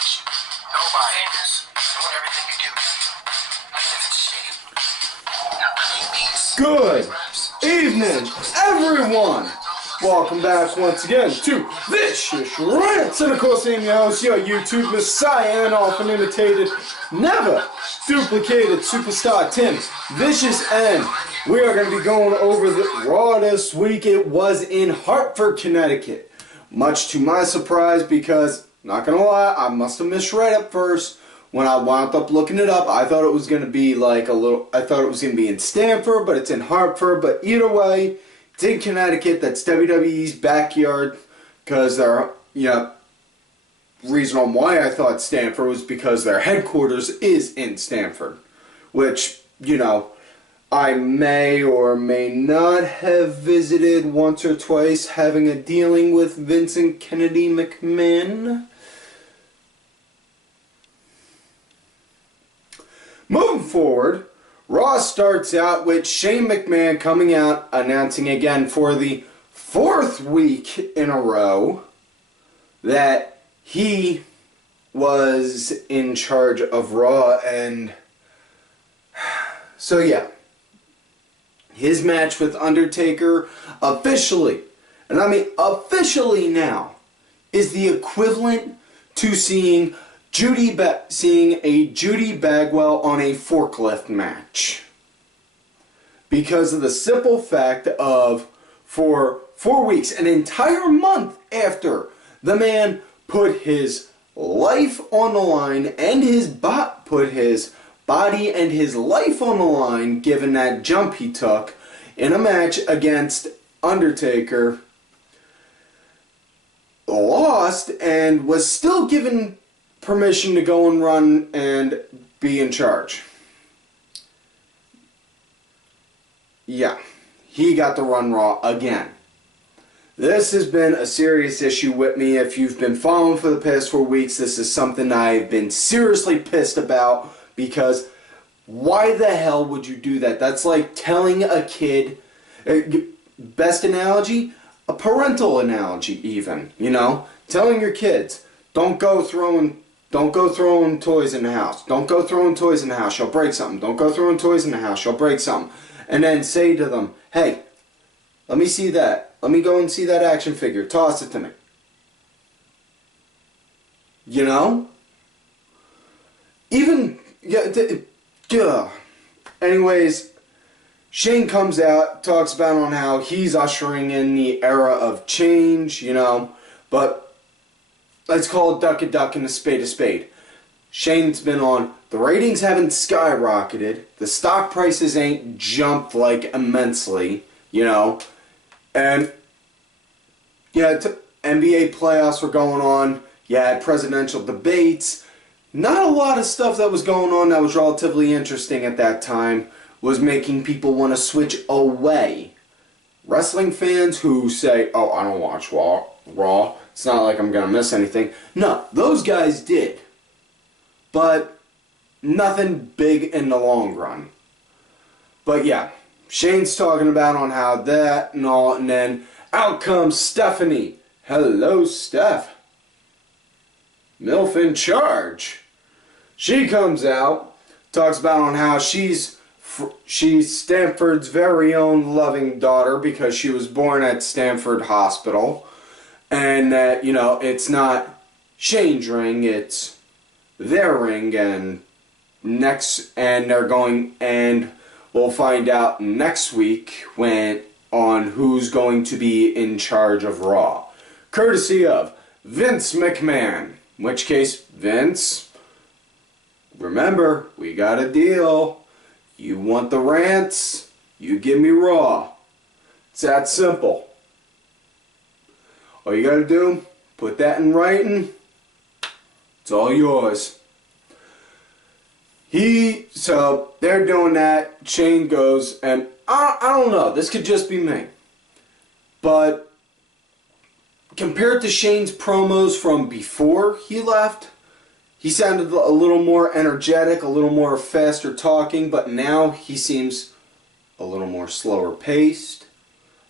likes you. Nobody. Doing everything you do. Good evening, everyone. Welcome back once again to Vicious Rants. And of course, I'm your host, your YouTube messiah, and often imitated, never duplicated superstar Tim Vicious. And we are going to be going over the Raw this week. It was in Hartford, Connecticut. Much to my surprise, because, not going to lie, I must have misread it first. When I wound up looking it up, I thought it was going to be like I thought it was going to be in Stamford, but it's in Hartford. But either way, it's in Connecticut. That's WWE's backyard. Because reason on why I thought Stamford was because their headquarters is in Stamford. Which, I may or may not have visited once or twice, having a dealing with Vincent Kennedy McMahon. Moving forward, Raw starts out with Shane McMahon coming out announcing again for the 4th week in a row that he was in charge of Raw. And so yeah, his match with Undertaker officially, and I mean officially now, is the equivalent to seeing a Judy Bagwell on a forklift match. Because of the simple fact of, for 4 weeks, an entire month after the man put his life on the line and put his body and his life on the line, given that jump he took in a match against Undertaker, lost and was still given permission to go and run and be in charge. Yeah, he got to run Raw again. This has been a serious issue with me. If you've been following for the past 4 weeks, this is something I've been seriously pissed about, because why the hell would you do that? That's like telling a kid, best analogy, a parental analogy even, telling your kids, don't go throwing toys in the house. Don't go throwing toys in the house, you'll break something. Don't go throwing toys in the house, you'll break something. And then say to them, hey, let me see that. Let me go and see that action figure. Toss it to me. Anyways, Shane comes out, talks about on how he's ushering in the era of change, but let's call a duck and a spade. Shane's been on. The ratings haven't skyrocketed. The stock prices ain't jumped like immensely, And NBA playoffs were going on. You had presidential debates. Not a lot of stuff that was going on that was relatively interesting at that time was making people want to switch away. Wrestling fans who say, oh, I don't watch Raw. It's not like I'm going to miss anything. No, those guys did. But nothing big in the long run. But yeah, Shane's talking about on how that and all, and then out comes Stephanie. Hello, Steph. MILF in charge. She comes out, talks about on how she's Stanford's very own loving daughter because she was born at Stanford Hospital. And that, it's not Shane's ring, it's their ring, and they're going, and we'll find out next week on who's going to be in charge of Raw. Courtesy of Vince McMahon. In which case, Vince, remember, we got a deal. You want the rants, you give me Raw. It's that simple. All you gotta do, put that in writing, it's all yours. So they're doing that, Shane goes, and I don't know, this could just be me, but compared to Shane's promos from before he left, he sounded a little more energetic, a little more faster talking, but now he seems a little more slower paced,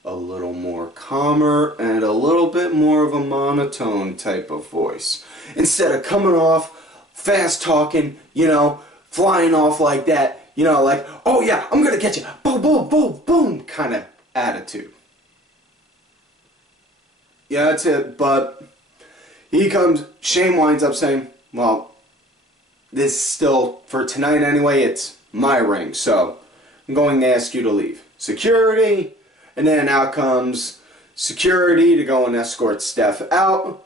a little more calmer and a little bit more of a monotone type of voice. Instead of coming off fast talking, you know, flying off like that, you know, like, oh yeah, I'm gonna get you, boom, boom, boom, boom, kind of attitude. Yeah, that's it, but Shane winds up saying, well, this is still, for tonight anyway, it's my ring, so I'm going to ask you to leave. Security, and then out comes security to go and escort Steph out,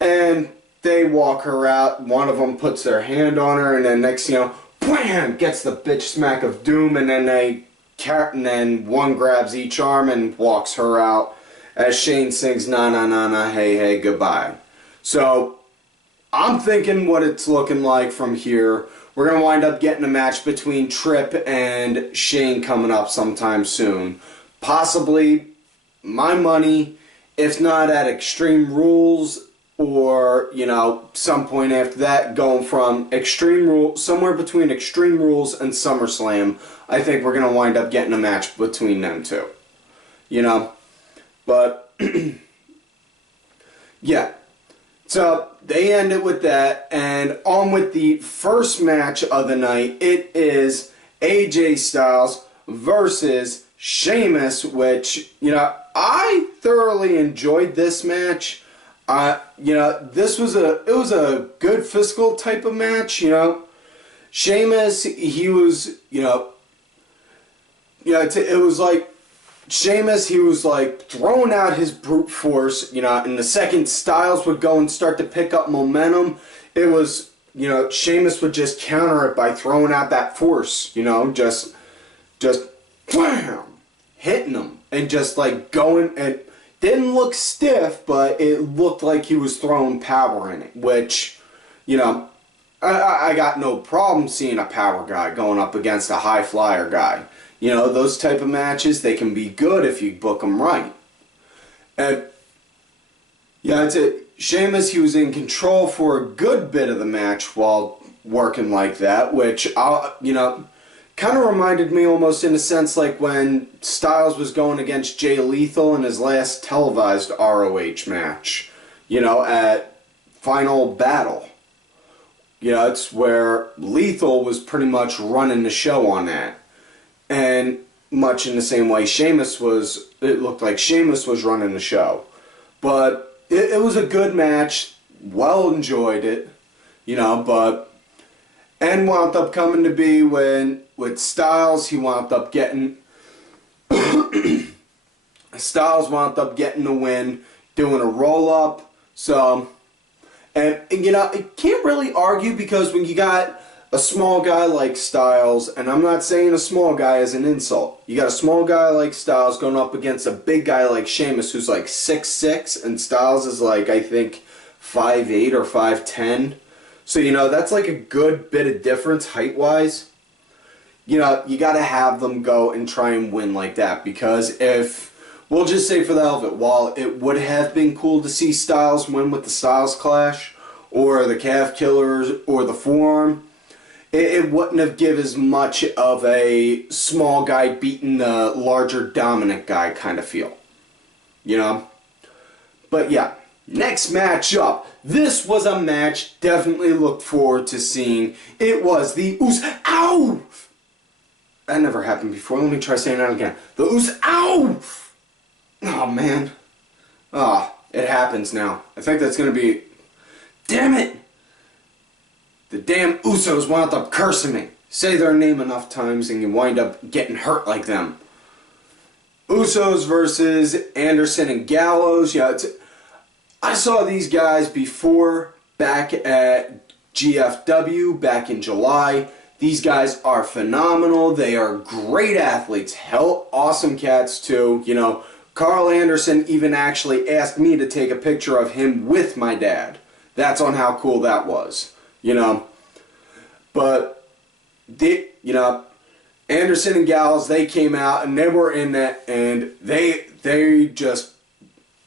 and they walk her out. One of them puts their hand on her, and then next thing you know, bam, gets the bitch smack of doom, and then one grabs each arm and walks her out as Shane sings na na na na hey hey goodbye. So I'm thinking what it's looking like from here. We're going to wind up getting a match between Tripp and Shane coming up sometime soon. Possibly, my money, if not at Extreme Rules, or, you know, some point after that, going from Extreme Rules, somewhere between Extreme Rules and SummerSlam, I think we're going to wind up getting a match between them two. You know? But, yeah. So, they end it with that, and on with the first match of the night. It is AJ Styles versus Sheamus, which, you know, I thoroughly enjoyed this match. You know, it was a good physical type of match, you know. Sheamus, he was, it was like, Sheamus, he was like throwing out his brute force, you know, and the second Styles would go and start to pick up momentum, it was, you know, Sheamus would just counter it by throwing out that force, you know, just wham, hitting him, and just like going, and didn't look stiff, but it looked like he was throwing power in it, which, you know, I got no problem seeing a power guy going up against a high flyer guy. You know, those type of matches, they can be good if you book them right. And, yeah, that's it. Sheamus, he was in control for a good bit of the match while working like that, which, you know, kind of reminded me almost in a sense like when Styles was going against Jay Lethal in his last televised ROH match, you know, at Final Battle. You know, it's where Lethal was pretty much running the show on that. And much in the same way it looked like Sheamus was running the show. But it was a good match, well enjoyed it, you know, but, and wound up coming to be with Styles, he wound up getting, Styles wound up getting the win, doing a roll-up, so, and you know, I can't really argue because when you got a small guy like Styles, and I'm not saying a small guy as an insult. You got a small guy like Styles going up against a big guy like Sheamus who's like 6'6", and Styles is like, I think, 5'8" or 5'10". So, you know, that's like a good bit of difference height-wise. You know, you got to have them go and try and win like that, because if, we'll just say for the hell of it, while it would have been cool to see Styles win with the Styles Clash, or the Calf Killers, or the Forearm, it wouldn't have given as much of a small guy beating the larger dominant guy kind of feel. You know? But yeah, next match up. This was a match definitely looked forward to seeing. It was the Ow! That never happened before. Let me try saying that again. The Ow! Oh, man. It happens now. I think that's going to be... Damn it! The damn Usos wound up cursing me. Say their name enough times and you wind up getting hurt like them. Usos versus Anderson and Gallows. Yeah, I saw these guys before back at GFW back in July. These guys are phenomenal. They are great athletes. Hell, awesome cats too. You know, Karl Anderson even actually asked me to take a picture of him with my dad. That's on how cool that was. You know, but Anderson and Gallows, they came out and they were in that, and they just,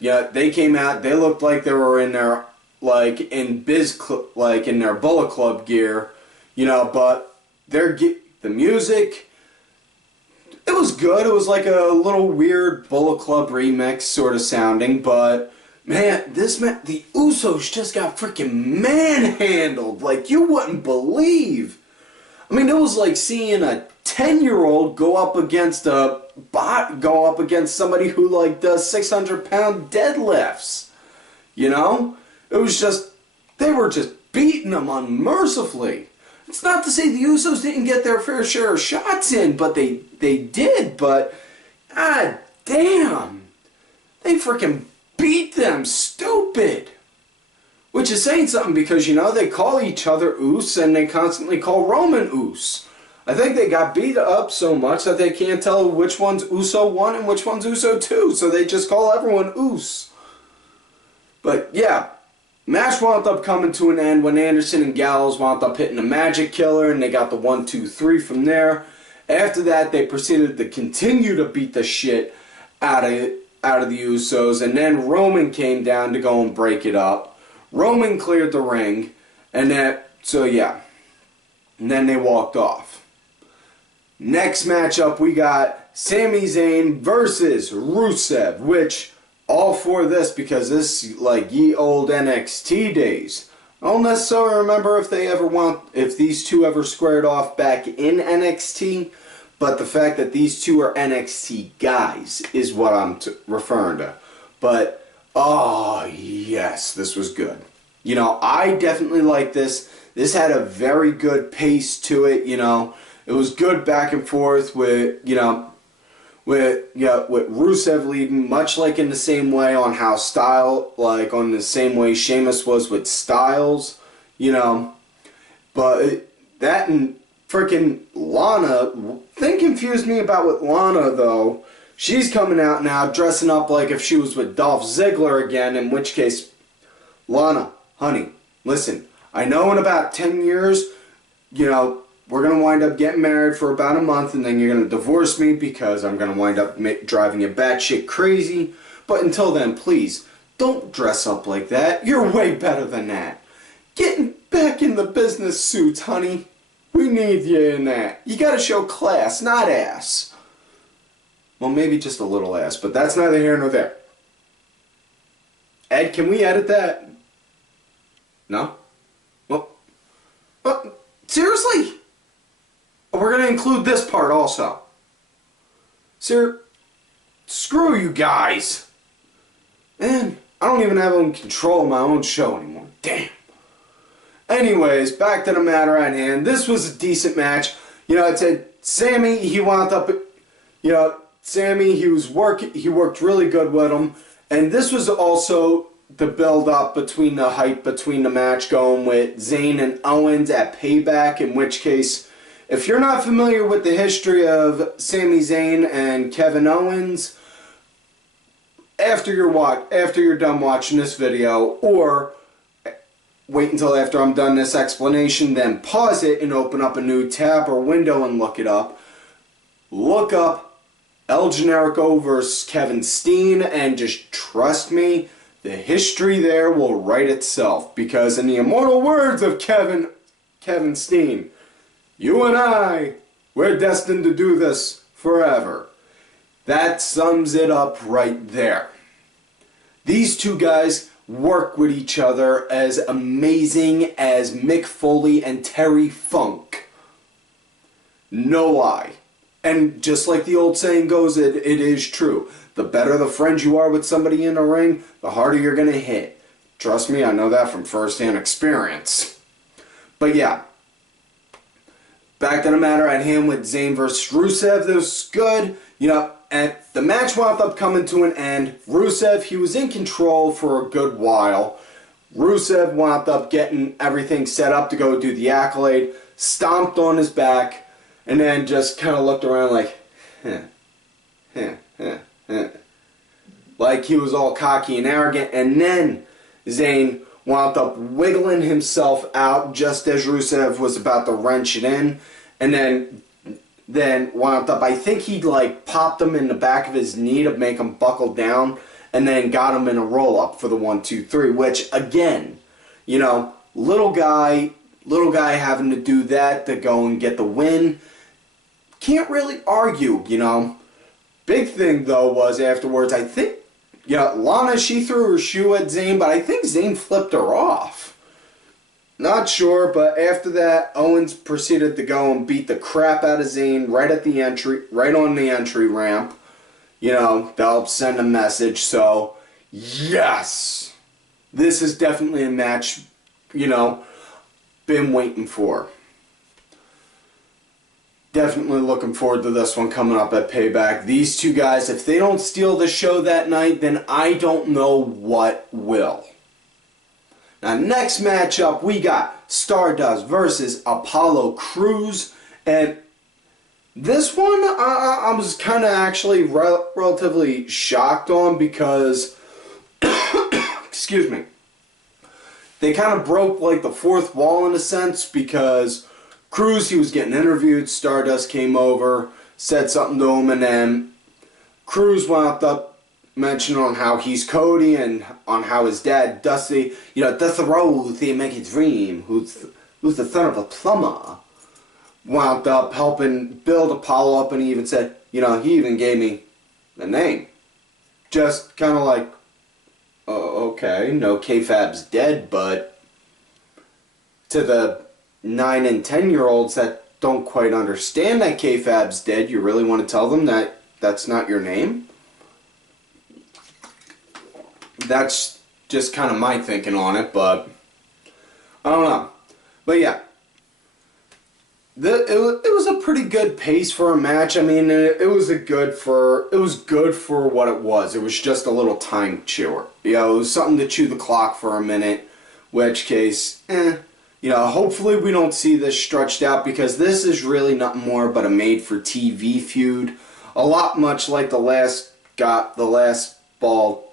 they came out. They looked like they were in their in their Bullet Club gear, you know. But the music, It was good. It was like a little weird Bullet Club remix sort of sounding, but man, the Usos just got freaking manhandled like you wouldn't believe. I mean, it was like seeing a 10-year-old go up against somebody who like does 600-pound deadlifts. You know? It was just, they were just beating them unmercifully. It's not to say the Usos didn't get their fair share of shots in, but they did, but god damn. They freaking beat them stupid. Which is saying something because, you know, they call each other Us and they constantly call Roman Us. I think they got beat up so much that they can't tell which one's Uso 1 and which one's Uso 2, so they just call everyone Us. But yeah, match wound up coming to an end when Anderson and Gallows wound up hitting a magic killer and they got the 1, 2, 3 from there. After that, they proceeded to continue to beat the shit out of the Usos, and then Roman came down to go and break it up. Roman cleared the ring, and then they walked off. Next matchup, we got Sami Zayn versus Rusev, which, all for this because this, like ye old NXT days. I don't necessarily remember if these two ever squared off back in NXT, but the fact that these two are NXT guys is what I'm referring to. But oh, yes, this was good. You know, I definitely like this. This had a very good pace to it, you know. It was good back and forth with Rusev leading, much like in the same way on how on the same way Sheamus was with Styles, you know. But that and freaking Lana, thing confused me about with Lana, though. She's coming out now dressing up like if she was with Dolph Ziggler again, in which case, Lana, honey, listen, I know in about 10 years, you know, we're going to wind up getting married for about a month and then you're going to divorce me because I'm going to wind up driving you batshit crazy. But until then, please, don't dress up like that. You're way better than that. Getting back in the business suits, honey. We need you in that. You got to show class, not ass. Well, maybe just a little ass, but that's neither here nor there. Ed, can we edit that? No? Well, seriously? We're going to include this part also. Screw you guys. Man, I don't even have control of my own show anymore. Damn. Anyways, back to the matter at hand. This was a decent match. You know, it said Sami, he wound up, you know, Sami, he worked really good with him. And this was also the build-up between the match going with Zayn and Owens at Payback, in which case, if you're not familiar with the history of Sami Zayn and Kevin Owens, after you're done watching this video, or wait until after I'm done this explanation, then pause it and open up a new tab or window and look it up. Look up El Generico versus Kevin Steen, and just trust me, the history there will write itself, because in the immortal words of Kevin Steen, you and I, we're destined to do this forever. That sums it up right there. These two guys work with each other as amazing as Mick Foley and Terry Funk. No lie. And just like the old saying goes, it is true. The better the friend you are with somebody in a ring, the harder you're going to hit. Trust me, I know that from first-hand experience. But yeah, back to the matter at hand with Zayn versus Rusev. This was good. You know, and the match wound up coming to an end. Rusev, he was in control for a good while. Rusev wound up getting everything set up to go do the accolade, stomped on his back, and then just kind of looked around like, like he was all cocky and arrogant. And then Zayn wound up wiggling himself out just as Rusev was about to wrench it in. And then wound up, I think he like popped him in the back of his knee to make him buckle down, and then got him in a roll-up for the 1, 2, 3, which again, you know, little guy having to do that to go and get the win. can't really argue, you know. Big thing, though, was afterwards, I think, Lana, she threw her shoe at Zayn, but I think Zayn flipped her off. Not sure, but after that, Owens proceeded to go and beat the crap out of Zayn right on the entry ramp. You know, to help send a message. So, yes, this is definitely a match, you know, been waiting for. Definitely looking forward to this one coming up at Payback. These two guys, if they don't steal the show that night, then I don't know what will. Now, next matchup, we got Stardust versus Apollo Crews. And this one, I was kind of actually relatively shocked on because, excuse me, they kind of broke like the fourth wall in a sense because Crews, he was getting interviewed, Stardust came over, said something to him, and then Crews wound up mentioning on how he's Cody and on how his dad, Dusty, Dusty Rhodes, he make his dream, who's the son of a plumber, wound up helping build Apollo up, and he even said, he even gave me the name. Just kind of like, okay, no, K-Fab's dead, but to the 9 and 10-year-olds that don't quite understand that K-Fab's dead, you really want to tell them that that's not your name? That's just kind of my thinking on it, but I don't know. But yeah, it was a pretty good pace for a match. I mean, it was good for what it was. It was just a little time chewer. It was something to chew the clock for a minute. Which case, hopefully we don't see this stretched out because this is really nothing more but a made-for-TV feud. A lot much like the last bald,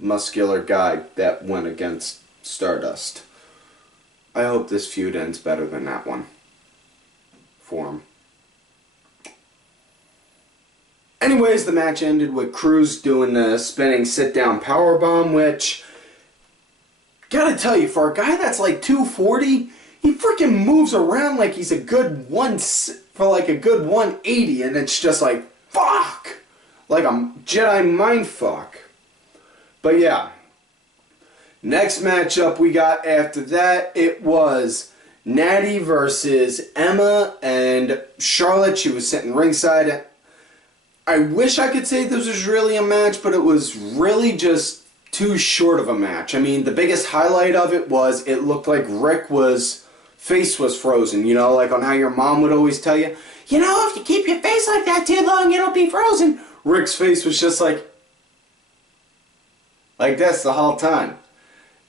muscular guy that went against Stardust. I hope this feud ends better than that one for him. Anyways, the match ended with Crews doing the spinning sit-down powerbomb, which, gotta tell you, for a guy that's like 240, he freaking moves around like he's a good 180, and it's just like, fuck! Like a Jedi mindfuck. But yeah. Next matchup we got after that, it was Natty versus Emma, and Charlotte, she was sitting ringside. I wish I could say this was really a match, but it was really just too short of a match. I mean, the biggest highlight of it was it looked like Rick's face was frozen, like on how your mom would always tell you, if you keep your face like that too long, it'll be frozen. Rick's face was just like this the whole time.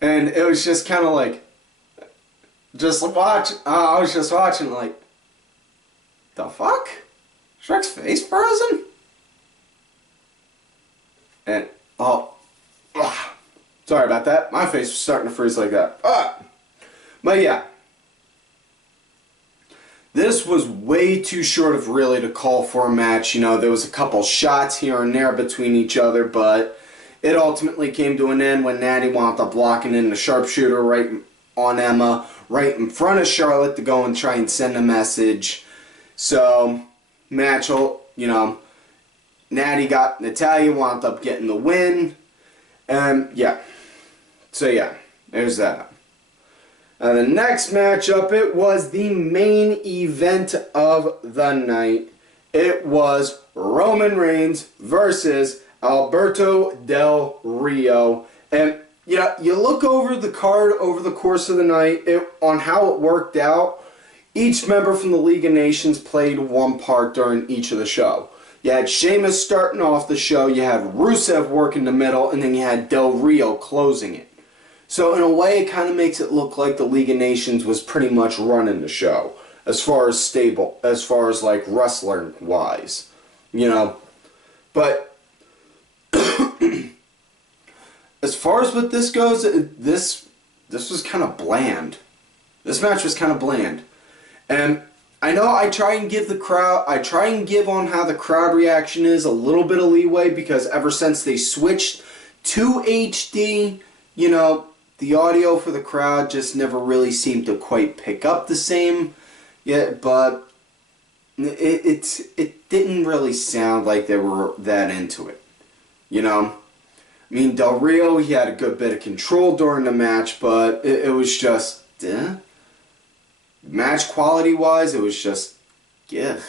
And it was just kind of like, I was just watching like, the fuck? Is Rick's face frozen? And, sorry about that. My face was starting to freeze like that. But yeah. This was way too short of really to call for a match. There was a couple shots here and there between each other, but it ultimately came to an end when Natty wound up blocking in the sharpshooter right on Emma, right in front of Charlotte to go and try and send a message. So, match, Natty got Natalya, wound up getting the win. Yeah. So yeah, there's that. The next matchup, it was the main event of the night. It was Roman Reigns versus Alberto Del Rio. And yeah, you look over the card over the course of the night on how it worked out. Each member from the League of Nations played one part during each of the show. You had Sheamus starting off the show, you had Rusev working the middle, and then you had Del Rio closing it. So in a way, it kind of makes it look like the League of Nations was pretty much running the show, as far as like wrestler-wise, But as far as what this goes, this was kind of bland. This match was kind of bland, and I know I try and give on how the crowd reaction is a little bit of leeway because ever since they switched to HD, the audio for the crowd just never really seemed to quite pick up the same. Yeah, but it didn't really sound like they were that into it. You know? I mean, Del Rio, he had a good bit of control during the match, but it was just, match quality-wise, it was just, You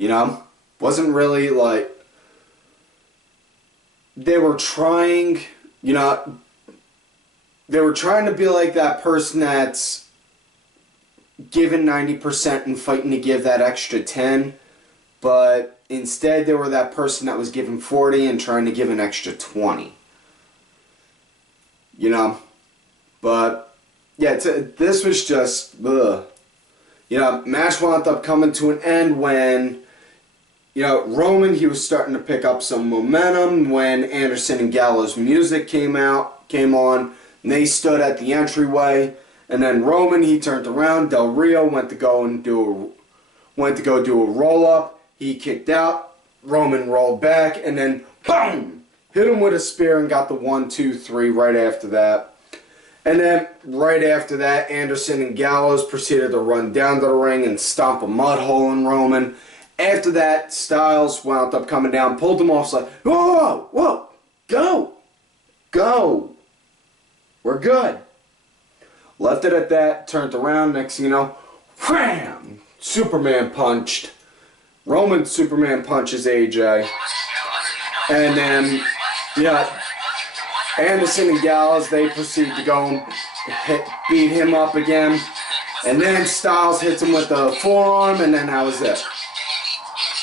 know? Wasn't really like, they were trying, you know, they were trying to be like that person that's giving 90% and fighting to give that extra 10, but instead they were that person that was giving 40 and trying to give an extra 20. You know? But, yeah, this was just, ugh. You know, match wound up coming to an end when, you know, Roman, he was starting to pick up some momentum when Anderson and Gallows' music came on, and they stood at the entryway, and then Roman, he turned around, Del Rio went to go do a roll-up, he kicked out, Roman rolled back, and then, boom, hit him with a spear and got the 1, 2, 3 right after that. And then, right after that, Anderson and Gallows proceeded to run down to the ring and stomp a mud hole in Roman. After that, Styles wound up coming down, pulled him off, like, whoa, whoa, go, we're good. Left it at that, turned around, next thing you know, wham, Superman punched. Roman Superman punches AJ. And then, yeah, Anderson and Gallows, they proceed to go and beat him up again. And then Styles hits him with the forearm, and then that was it.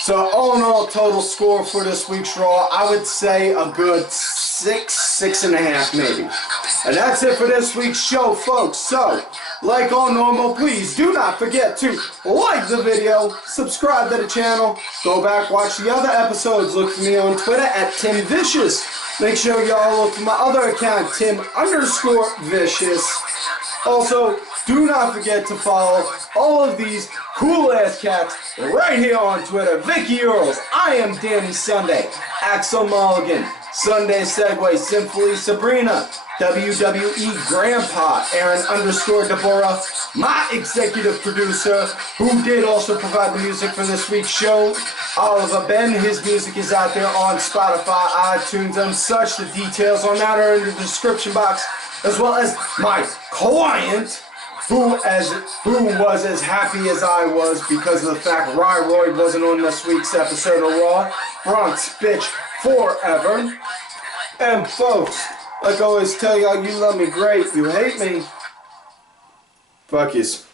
So all in all, total score for this week's Raw, I would say a good 6.5 maybe. And that's it for this week's show, folks. So, like all normal, please do not forget to like the video, subscribe to the channel, go back, watch the other episodes. Look for me on Twitter at Tim Vicious. Make sure y'all look for my other account, Tim_Vicious. Also, do not forget to follow all of these cool-ass cats right here on Twitter. Vicky Earls, I am Danny Sunday, Axel Mulligan, Sunday Segway, Simply Sabrina, WWE Grandpa, Aaron_Deborah, my executive producer, who did also provide the music for this week's show, Oliver Ben. His music is out there on Spotify, iTunes, and such. The details on that are in the description box, as well as my client, who was as happy as I was because of the fact Ryroyd wasn't on this week's episode of Raw. Bronx bitch forever. And folks, like I always tell y'all, you love me great, you hate me, fuck yous.